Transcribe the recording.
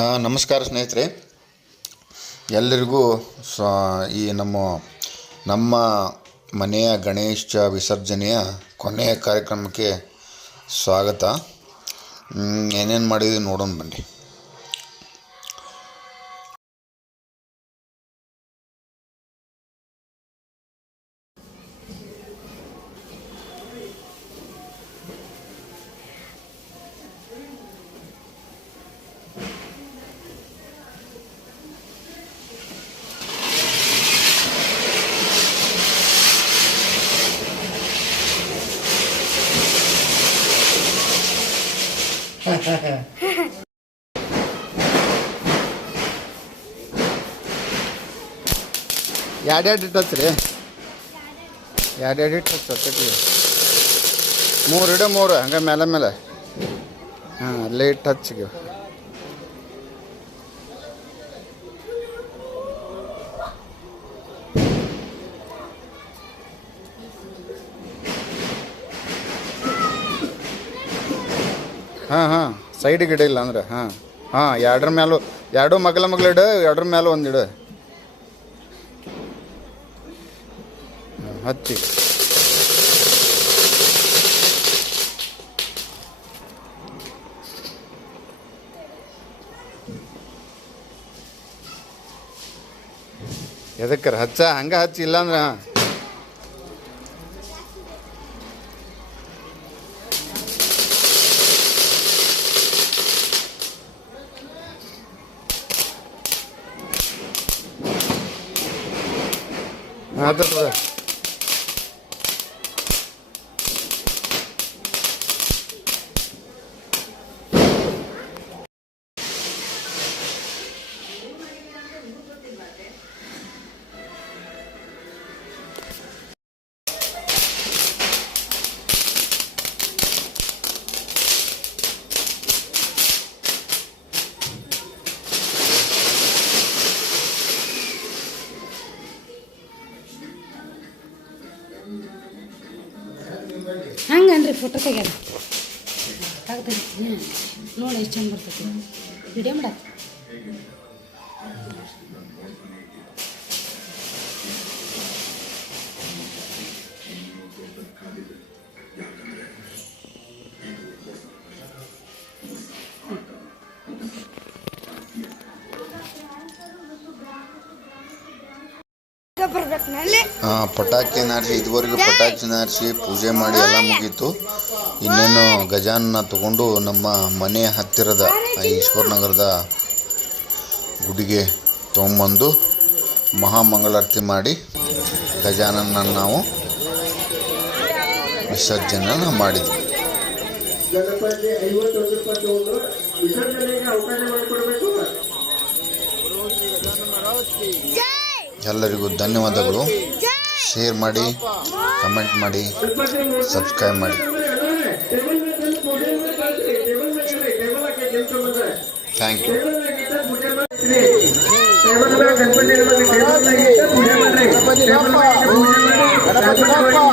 ನಮಸ್ಕಾರ ಸ್ನೇಹಿತರೆ. ಎಲ್ಲರಿಗೂ ಸ ಈ ನಮ್ಮ ನಮ್ಮ ಮನೆಯ ಗಣೇಶ ವಿಸರ್ಜನೆಯ ಕೊನೆಯ ಕಾರ್ಯಕ್ರಮಕ್ಕೆ ಸ್ವಾಗತ. ಏನೇನು ಮಾಡಿದ್ವಿ ನೋಡೋಣ ಬನ್ನಿ. ಎರಡೆರಡು ಇಟ್ಟು ಹಚ್ಚಿರಿ? ಎರಡೆರಡು ಇಟ್ಟು ಹಚ್ಚಿ ಮೂರು ಇಡೋ ಮೂರು, ಹಂಗೆ ಮೇಲೆ ಮೇಲೆ. ಹಾಂ, ಅಲ್ಲೇ ಇಟ್ಟು ಹಚ್ಚಿಗೆ. ಹಾಂ ಹಾಂ. ಗಿಡ ಇಲ್ಲ ಅಂದ್ರೆ, ಹಾಂ. ಹಾಂ, ಎರಡರ ಮೇಲೂ ಎರಡು ಮಗಲ ಮಗಳಿಡು ಎರಡರ ಮೇಲೆ ಒಂದಿಡು ಹತ್ತಿ. ಎದಕ್ಕರ, ಹಚ್ಚ? ಹಂಗ ಹಚ್ಚಿ ಇಲ್ಲಾಂದ್ರೆ, ಹಾಂ. 啊，对对对。ಹಂಗನ್ರಿ ಫೋಟೋ ತೆಗ್ಯಾರ ತೆಗ್ದು ನೋಡಿ ಎಷ್ಟು ಚಂದ ಬರ್ತೈತಿ ವಿಡಿಯೋ ಮಾಡತ್ತೆ ಆ, ಪಟಾಕಿ ನಾರಿಸಿ ಇದುವರೆಗೂ ಪಟಾಕಿ ನಾರಿಸಿ ಪೂಜೆ ಮಾಡಿ ಎಲ್ಲ ಮುಗೀತು. ಇನ್ನೇನು ಗಜಾನನ ತಗೊಂಡು ನಮ್ಮ ಮನೆ ಹತ್ತಿರದ ಈಶ್ವರ ನಗರದ ಗುಡಿಗೆ ತೊಗೊಂಬಂದು ಮಹಾಮಂಗಳಾರತಿ ಮಾಡಿ ಗಜಾನನ ನಾವು ವಿಸರ್ಜನೆ ಮಾಡಿದ್ವಿ. ಗಣಪತಿ ಐವತ್ತೊಂದು ಇಪ್ಪತ್ತೊಂದು ವಿಸರ್ಜನೆಗೆ ಅವಕಾಶ ಮಾಡಿಕೊಡ್ಬೇಕು. ಎಲ್ಲರಿಗೂ ಧನ್ಯವಾದಗಳು ಶೇರ್ ಮಾಡಿ ಕಮೆಂಟ್ ಮಾಡಿ ಸಬ್ಸ್ಕ್ರೈಬ್ ಮಾಡಿ ಥ್ಯಾಂಕ್ ಯು ಗಣಪತಿ